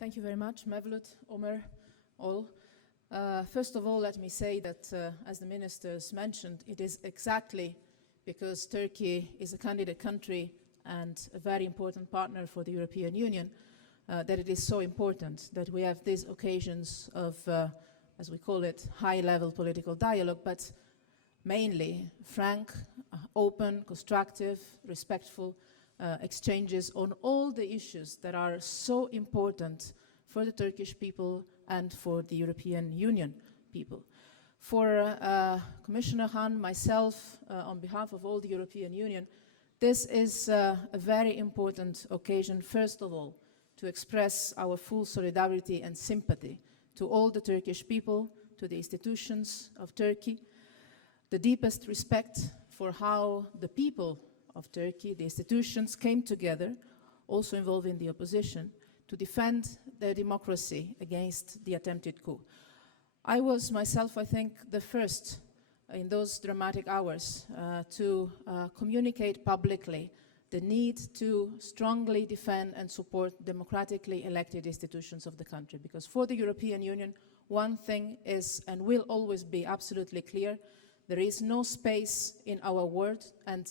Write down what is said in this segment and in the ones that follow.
Thank you very much, Mevlut, Omer, all. First of all, let me say that, as the ministers mentioned, it is exactly because Turkey is a candidate country and a very important partner for the European Union that it is so important that we have these occasions of, as we call it, high-level political dialogue, but mainly frank, open, constructive, respectful exchanges on all the issues that are so important for the Turkish people and for the European Union people. For Commissioner Hahn, myself, on behalf of all the European Union, this is a very important occasion, first of all, to express our full solidarity and sympathy to all the Turkish people, to the institutions of Turkey, the deepest respect for how the people of Turkey, the institutions, came together, also involving the opposition, to defend their democracy against the attempted coup. I was myself, I think, the first in those dramatic hours to communicate publicly the need to strongly defend and support democratically elected institutions of the country. Because for the European Union, one thing is and will always be absolutely clear: there is no space in our world, and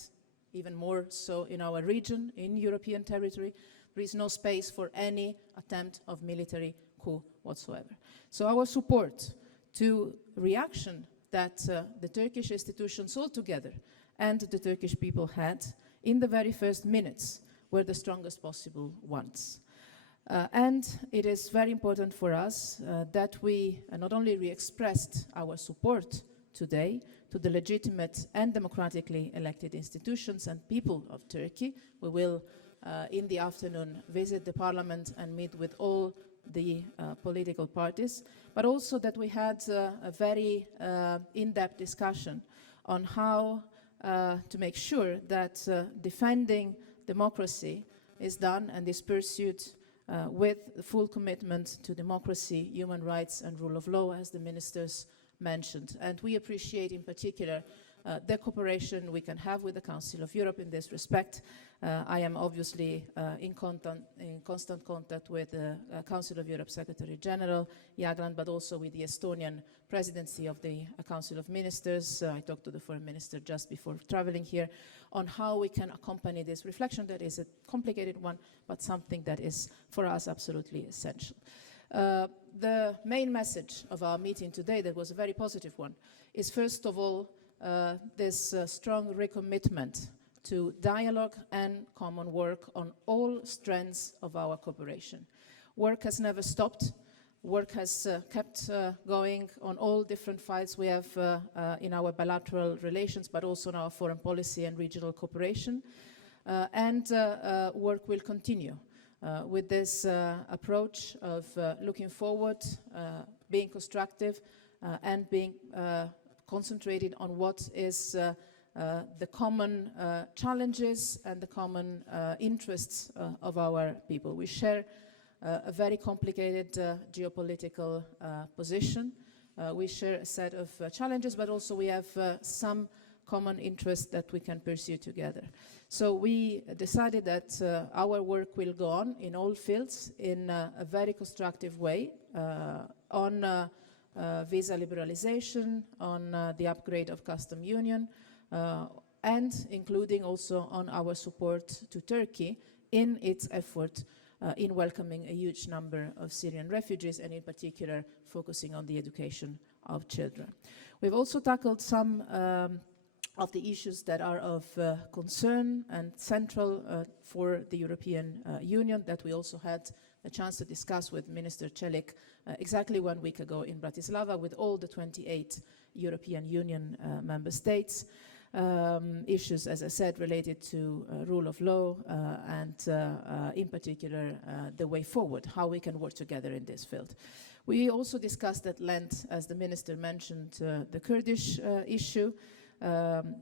even more so in our region, in European territory, there is no space for any attempt of military coup whatsoever. So our support to reaction that the Turkish institutions altogether and the Turkish people had in the very first minutes were the strongest possible ones. And it is very important for us that we not only re-expressed our support today to the legitimate and democratically elected institutions and people of Turkey. We will, in the afternoon, visit the parliament and meet with all the political parties, but also that we had a very in-depth discussion on how to make sure that defending democracy is done and is pursued with the full commitment to democracy, human rights and rule of law, as the ministers mentioned. And we appreciate in particular the cooperation we can have with the Council of Europe in this respect. I am obviously in constant contact with the Council of Europe Secretary General, Jagland, but also with the Estonian presidency of the Council of Ministers. I talked to the Foreign Minister just before traveling here on how we can accompany this reflection that is a complicated one, but something that is for us absolutely essential. The main message of our meeting today, that was a very positive one, is first of all this strong recommitment to dialogue and common work on all strands of our cooperation. Work has never stopped. Work has kept going on all different files we have in our bilateral relations, but also in our foreign policy and regional cooperation. And work will continue with this approach of looking forward, being constructive, and being concentrated on what is the common challenges and the common interests of our people. We share a very complicated geopolitical position. We share a set of challenges, but also we have some common interests that we can pursue together. So we decided that our work will go on in all fields in a very constructive way on visa liberalization, on the upgrade of custom union, and including also on our support to Turkey in its effort in welcoming a huge number of Syrian refugees, and in particular focusing on the education of children. We've also tackled some of the issues that are of concern and central for the European Union that we also had a chance to discuss with Minister Celik exactly 1 week ago in Bratislava with all the 28 European Union member states. Issues, as I said, related to rule of law and in particular the way forward, how we can work together in this field. We also discussed at length, as the minister mentioned, the Kurdish issue.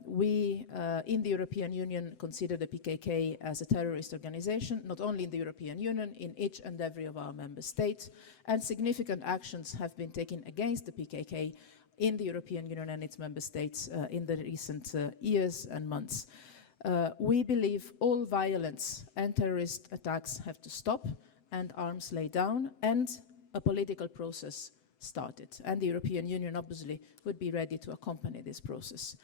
We in the European Union consider the PKK as a terrorist organization, not only in the European Union, in each and every of our member states, and significant actions have been taken against the PKK in the European Union and its member states in the recent years and months. We believe all violence and terrorist attacks have to stop, and arms laid down, and a political process started. And the European Union obviously would be ready to accompany this process.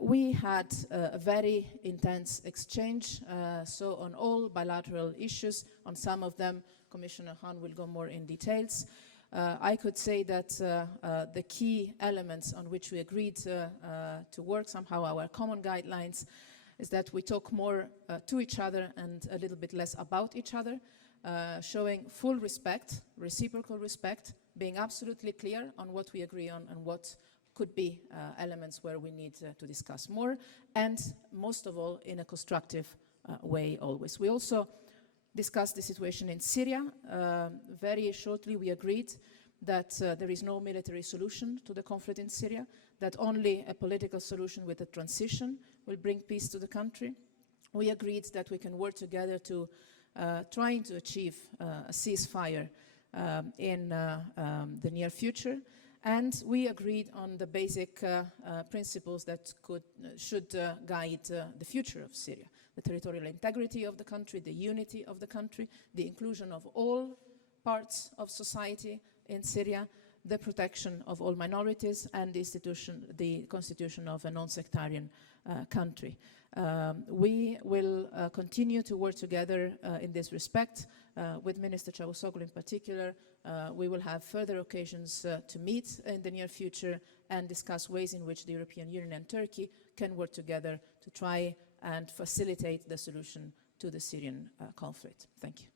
We had a very intense exchange, so on all bilateral issues. On some of them, Commissioner Hahn will go more in details. I could say that the key elements on which we agreed to work, somehow our common guidelines, is that we talk more to each other and a little bit less about each other, showing full respect, reciprocal respect, being absolutely clear on what we agree on and what could be elements where we need to discuss more, and most of all in a constructive way always. We also discussed the situation in Syria. Very shortly we agreed that there is no military solution to the conflict in Syria, that only a political solution with a transition will bring peace to the country. We agreed that we can work together to trying to achieve a ceasefire in the near future. And we agreed on the basic principles that should guide the future of Syria. The territorial integrity of the country, the unity of the country, the inclusion of all parts of society in Syria, the protection of all minorities, and the constitution of a non-sectarian country. We will continue to work together in this respect with Minister Çavuşoğlu in particular. We will have further occasions to meet in the near future and discuss ways in which the European Union and Turkey can work together to try and facilitate the solution to the Syrian conflict. Thank you.